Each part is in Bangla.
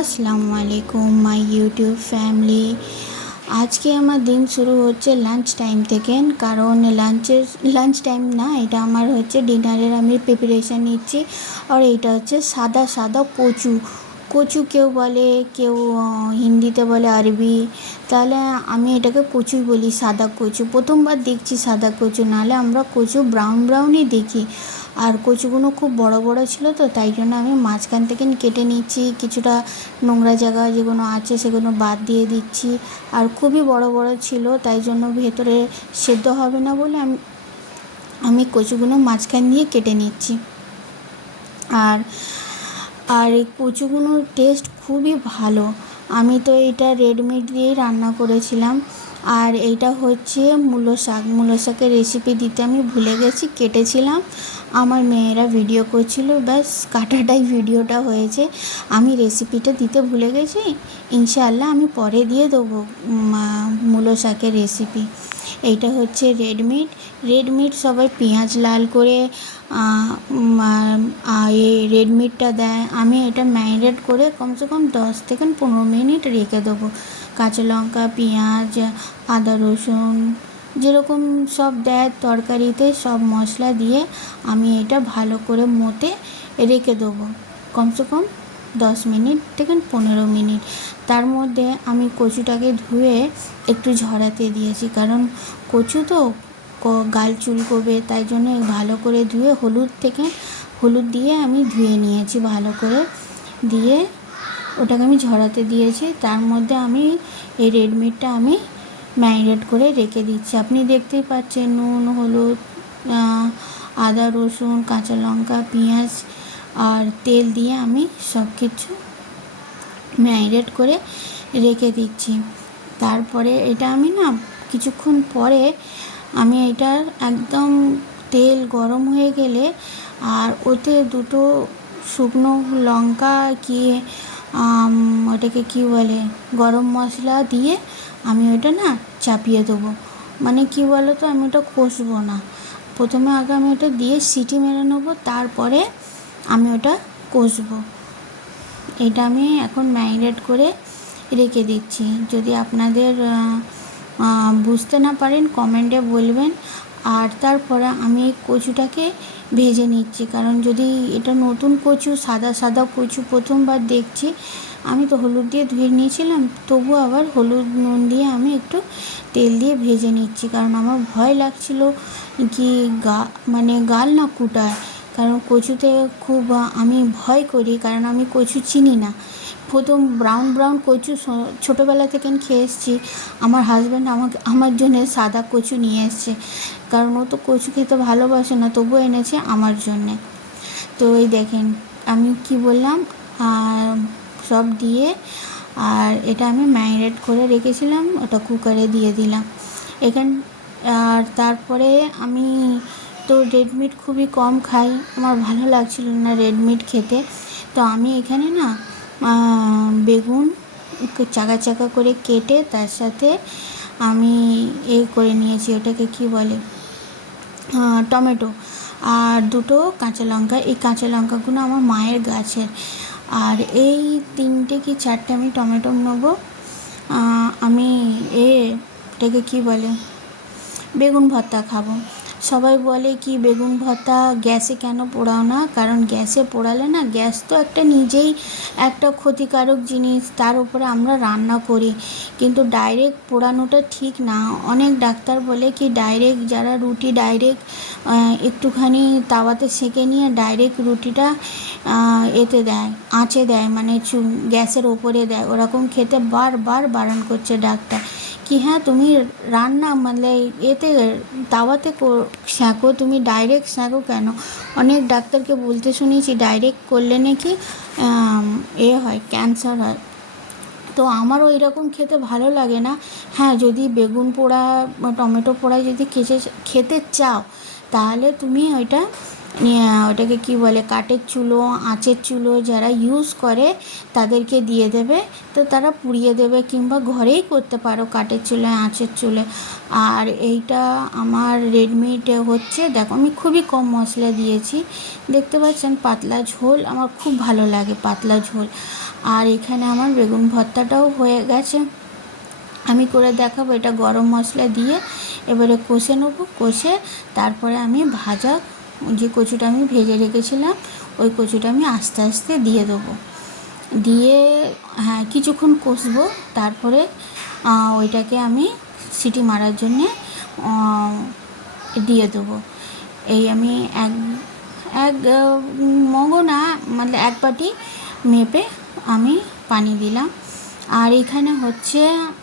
আসসালামু আলাইকুম মাই ইউটিউব ফ্যামিলি। আজকে আমার দিন শুরু হচ্ছে লাঞ্চ টাইম থেকে, কারণ লাঞ্চ টাইম না, এটা আমার হচ্ছে ডিনারের আমি প্রিপারেশান নিচ্ছি। আর এইটা হচ্ছে সাদা সাদা কচু। কচু কেউ বলে, কেউ হিন্দিতে বলে আরবি, তাহলে আমি এটাকে কচুই বলি, সাদা কচু। প্রথমবার দেখছি সাদা কচু, নাহলে আমরা কচু ব্রাউন ব্রাউনই দেখি। আর কচুগুলো খুব বড় বড় ছিল, তো তাই জন্য আমি মাঝখান থেকে কেটে নিচ্ছি, কিছুটা নোংরা জায়গা যেগুলো আছে সেগুলো বাদ দিয়ে দিচ্ছি। আর খুবই বড় বড় ছিল, তাই জন্য ভেতরে সেদ্ধ হবে না বলে আমি কচুগুলো মাঝখান দিয়ে কেটে নিচ্ছি। আর আর এই কচুগুলোর টেস্ট খুবই ভালো। আমি তো এটা রেডমিট দিয়েই রান্না করেছিলাম। আর এইটা হচ্ছে মূলো শাকের রেসিপি দিতে আমি ভুলে গেছি, কেটেছিলাম। আমার মেয়েরা ভিডিও করছিল, ব্যাস কাটাটাই ভিডিওটা হয়েছে। আমি রেসিপিটা দিতে ভুলে গেছি, ইনশাআল্লাহ আমি পরে দিয়ে দেবো মূলো শাকের রেসিপি। এইটা হচ্ছে রেডমিট সবাই পেঁয়াজ লাল করে এই রেডমিটটা দেয়। আমি এটা ম্যারিনেট করে কমসে কম 10 থেকে 15 মিনিট রেখে দেবো। কাঁচা লঙ্কা, পেঁয়াজ, আদা, রসুন যেরকম সব দেয় তরকারিতে, সব মশলা দিয়ে আমি এটা ভালো করে মতে রেখে দেবো কমসে কম 10 মিনিট থেকে 15 মিনিট। তার মধ্যে আমি কচুটাকে ধুয়ে একটু ঝরাতে দিয়েছি, কারণ কচু তো গাল চুলকোবে, তাই জন্য ভালো করে ধুয়ে হলুদ দিয়ে আমি ধুয়ে নিয়েছি ভালো করে, দিয়ে ওটাকে আমি ঝরাতে দিয়েছি। তার মধ্যে আমি এই রেডমিটটা আমি ম্যারিনেট করে রেখে দিচ্ছি। আপনি দেখতেই পাচ্ছেন, নুন, হলুদ, আদা, রসুন, কাঁচা লঙ্কা, পেঁয়াজ আর তেল দিয়ে আমি সব কিছু ম্যারিনেট করে রেখে দিচ্ছি। তারপরে এটা আমি কিছুক্ষণ পরে আমি এটার একদম তেল গরম হয়ে গেলে আর ওতে দুটো শুকনো লঙ্কা ওটাকে কী বলে, গরম মশলা দিয়ে আমি ওটা চাপিয়ে দেবো। মানে কী বলো তো, আমি ওটা কষবো না, প্রথমে আগে আমি ওটা দিয়ে সিটি মেরে নেবো, তারপরে আমি ওটা কষবো। এটা আমি এখন ম্যারিনেট করে রেখে দিচ্ছি। যদি আপনাদের বুঝতে না পারেন কমেন্টে বলবেন। আর তারপরে আমি কচুটাকে ভেজে নিচ্ছি, কারণ যদি এটা নতুন কচু, সাদা সাদা কচু প্রথমবার দেখছি। আমি তো হলুদ দিয়ে ধুয়ে নিয়েছিলাম, তবু আবার হলুদ নুন দিয়ে আমি একটু তেল দিয়ে ভেজে নিচ্ছি, কারণ আমার ভয় লাগছিল কি গাল না কুটায়। কারণ কচুতে খুব আমি ভয় করি, কারণ আমি কচু চিনি না। প্রথম ব্রাউন কচু ছোটোবেলা থেকে খেয়ে এসেছি। আমার হাজব্যান্ড আমার জন্য সাদা কচু নিয়ে এসছে, কারণ ও তো কচু খেতে ভালোবাসে না, তবুও এনেছে আমার জন্যে। তো এই দেখেন আমি কি বললাম, সব দিয়ে আর এটা আমি ম্যারিনেট করে রেখেছিলাম, ওটা কুকারে দিয়ে দিলাম আর তারপরে আমি তো রেডমিট খুবই কম খাই, আমার ভালো লাগছিল না রেডমিট খেতে। তো আমি এখানে বেগুন চাকা চাকা করে কেটে তার সাথে আমি করে নিয়েছি, ওটাকে কি বলে, টমেটো আর দুটো কাঁচা লঙ্কা। এই কাঁচা লঙ্কাগুলো আমার মায়ের গাছের। আর এই 3টে কি 4টে আমি টমেটো নেবো। আমি এটাকে কি বলে, বেগুন ভর্তা খাবো। সবাই বলে কি বেগুন ভর্তা গ্যাসে কেন পোড়াও না, কারণ গ্যাসে পোড়ালে গ্যাস তো নিজেই একটা ক্ষতিকারক জিনিস, তার উপরে আমরা রান্না করি, কিন্তু ডাইরেক্ট পোড়ানোটা ঠিক না। অনেক ডাক্তার বলে কি ডাইরেক্ট যারা রুটি একটুখানি তাওয়াতে সেঁকে নিয়ে ডাইরেক্ট রুটিটা এতে দেয়, আঁচে দেয়, মানে গ্যাসের ওপরে দেয়, ওরকম খেতে বারবার বারণ করছে ডাক্তার। কি হ্যাঁ, তুমি রান্না তাওয়াতে সেঁকো, তুমি ডাইরেক্ট সেঁকো কেন? অনেক ডাক্তারকে বলতে শুনেছি ডাইরেক্ট করলে নাকি হয়, ক্যান্সার হয়। তো আমারও এরকম খেতে ভালো লাগে না। হ্যাঁ, যদি বেগুন পোড়া টমেটো পোড়া যদি খেতে চাও, তাহলে তুমি ওইটা ওটাকে কি বলে, কাঠের চুলো, আঁচের চুলো যারা ইউজ করে তাদেরকে দিয়ে দেবে, তো তারা পুড়িয়ে দেবে, কিংবা ঘরেই করতে পারো কাঠের চুলোয়, আঁচের চুলে। আর এইটা আমার রেডমিট হচ্ছে, দেখো আমি খুবই কম মশলা দিয়েছি, দেখতে পাচ্ছেন পাতলা ঝোল, আমার খুব ভালো লাগে পাতলা ঝোল। আর এখানে আমার বেগুন ভর্তাটাও হয়ে গেছে, আমি করে দেখাবো। এটা গরম মশলা দিয়ে এবারে কষে নেবো, কষে তারপরে আমি ভাজা যে কচুটা আমি ভেজে রেখেছিলাম ওই কচুটা আমি আস্তে আস্তে দিয়ে দেবো, দিয়ে হ্যাঁ কিছুক্ষণ কষবো, তারপরে ওইটাকে আমি সিটি মারার জন্যে দিয়ে দেবো। এই আমি এক এক মগো না, মানে এক বাটি মেপে আমি পানি দিলাম। আর এখানে হচ্ছে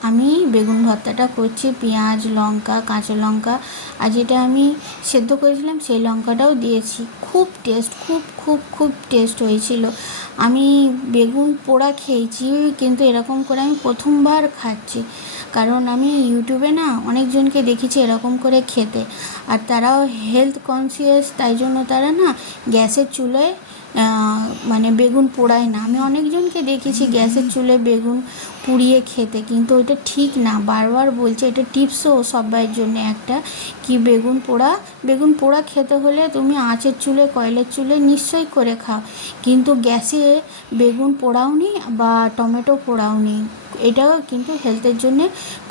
আমি বেগুন ভর্তাটা করছি, পেঁয়াজ, লঙ্কা, কাঁচা লঙ্কা, আর যেটা আমি সেদ্ধ করেছিলাম সেই লঙ্কাটাও দিয়েছি। খুব টেস্ট, খুব খুব খুব টেস্ট হয়েছিল। আমি বেগুন পোড়া খেয়েছি, কিন্তু এরকম করে আমি প্রথমবার খাচ্ছি, কারণ আমি ইউটিউবে না অনেকজনকে দেখেছি এরকম করে খেতে, আর তারাও হেলথ কনসিয়াস, তাই জন্য তারা না গ্যাসের চুলোয় মানে বেগুন পোড়ায় না। আমি অনেকজনকে দেখেছি গ্যাসের চুলে বেগুন পুড়িয়ে খেতে, কিন্তু ওইটা ঠিক না। বারবার বলছে, এটা টিপসও সবাইয়ের জন্য একটা, কি বেগুন পোড়া খেতে হলে তুমি আঁচের চুলে, কয়লার চুলে নিশ্চয়ই করে খাও, কিন্তু গ্যাসে বেগুন পোড়াও নি বা টমেটো পোড়াও নি, এটাও কিন্তু হেলথের জন্য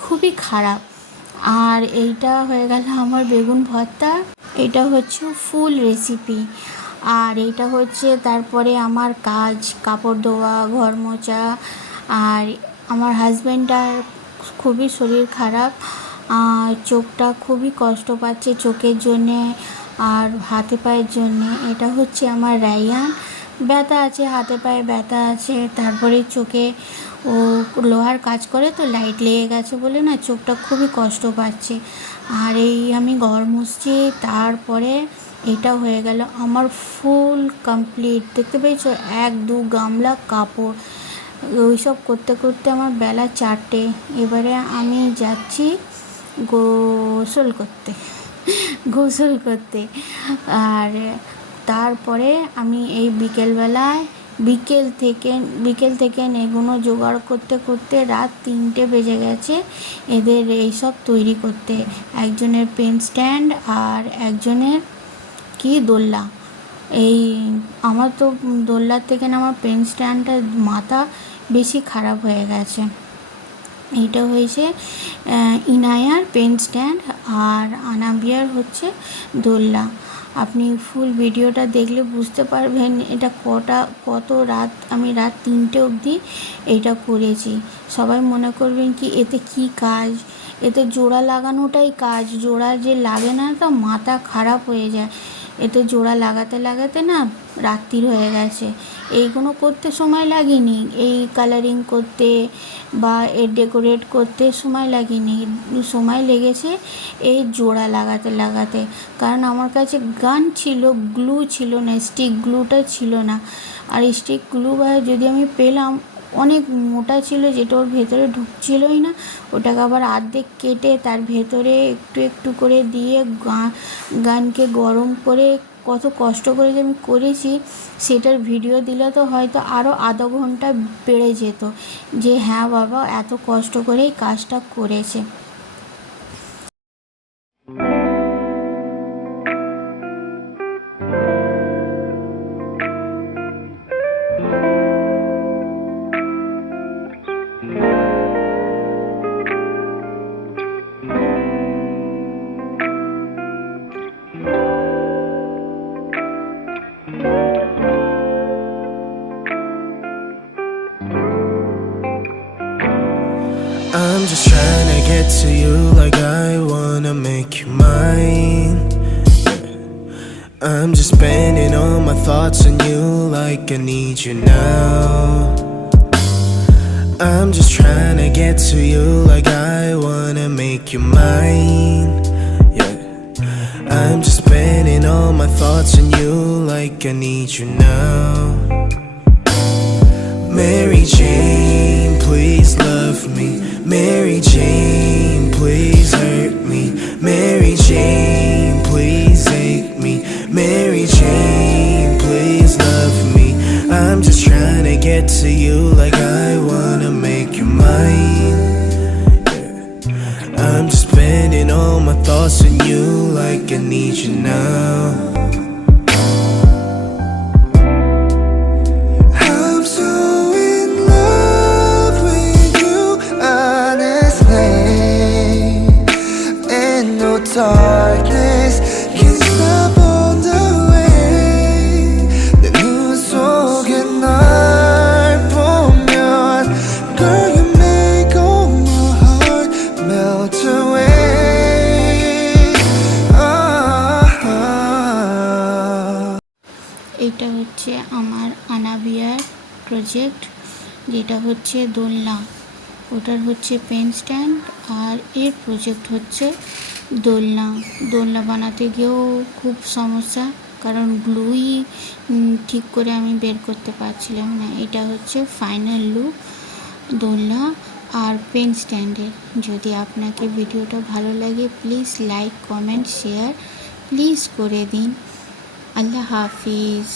খুবই খারাপ। আর এইটা হয়ে গেল আমার বেগুন ভর্তা, এটা হচ্ছে ফুল রেসিপি। আর এইটা হচ্ছে তারপরে আমার কাজ, কাপড় ধোয়া, ঘর মোছা। আর আমার হাজব্যান্ডটার খুবই শরীর খারাপ, চোখটা খুবই কষ্ট পাচ্ছে চোখের জন্যে আর হাতে পায়ের জন্যে। এটা হচ্ছে আমার রায়ান, ব্যথা আছে, হাতে পায়ে ব্যথা আছে, তারপরে চোখে ও লোহার কাজ করে তো লাইট লেগে গেছে বলে না চোখটা খুবই কষ্ট পাচ্ছে। আর এই আমি ঘর মুছছি, তারপরে এটা হয়ে গেল আমার ফুল কমপ্লিট। দেখতে পেয়েছো, 1-2 গামলা কাপড়, ওইসব করতে করতে আমার বেলা 4টে। এবারে আমি যাচ্ছি গোসল করতে। আর তারপরে আমি এই বিকেল থেকে এগুলো জোগাড় করতে করতে রাত 3টে বেজে গেছে, এদের এইসব তৈরি করতে। একজনের পেন স্ট্যান্ড আর একজনের কি দোলনা। এই আমার তো দোলনার থেকে না আমার পেন স্ট্যান্ডটার মাথা বেশি খারাপ হয়ে গেছে। এইটা হয়েছে ইনায়ার পেন স্ট্যান্ড, আর আনাবিয়ার হচ্ছে দোলনা। আপনি ফুল ভিডিওটা দেখলে বুঝতে পারবেন এটা কত রাত, আমি রাত 3টে অবধি এইটা করেছি। সবাই মনে করবেন কি এতে কি কাজ, এতে জোড়া লাগানোটাই কাজ। জোড়া যে লাগে না তো মাথা খারাপ হয়ে যায়, এতে জোড়া লাগাতে লাগাতে না রাত্রির হয়ে গেছে। এইগুলো করতে সময় লাগেনি, এই কালারিং করতে বা এর ডেকোরেট করতে সময় লাগেনি, সময় লেগেছে এই জোড়া লাগাতে। কারণ আমার কাছে গান ছিল, গ্লু ছিল না, স্টিক গ্লুটা ছিল না। আর স্টিক গ্লু বা যদি আমি পেলাম, অনেক মোটা ছিল, যেটা ওর ভেতরে ঢুকছিলই না, ওটাকে আবার অর্ধেক কেটে তার ভেতরে একটু একটু করে দিয়ে গানকে গরম করে কত কষ্ট করে যে আমি করেছি, সেটার ভিডিও দিলে তো হয়তো আরও আধা ঘন্টা বেড়ে যেত, যে হ্যাঁ বাবা এত কষ্ট করেই কাজটা করেছে। I'm just trying to get to you like I wanna make you mine. I'm just spending all my thoughts on you like I need you now. I'm just trying to get to you like I wanna make you mine. Yeah, I'm just spending all my thoughts on you like I need you now. Mary Jane, please love me. Mary Jane, please hurt me. Mary Jane, please hate me. Mary Jane. like I wanna make you mine. Yeah. I'm just spending all my thoughts on you like I need you now. I'm so in love with you, honestly. And no darkness can stop all the way. 내 눈 속에 널 보면 Girl, you make all my heart melt away. এটা হচ্ছে আমার আনাবিয়ার প্রজেক্ট, যেটা হচ্ছে দোলনা, ওটার হচ্ছে পেন স্ট্যান্ড, আর এর প্রজেক্ট হচ্ছে দোলনা। দোলনা বানাতে গিয়েও খুব সমস্যা, কারণ গ্লুই ঠিক করে আমি বের করতে পারছিলাম না। এটা হচ্ছে ফাইনাল লুক দোলনা আর পেন স্ট্যান্ডের। যদি আপনাকে ভিডিওটা ভালো লাগে please like, comment, share please করে দিন। আল্লাহ হাফিজ।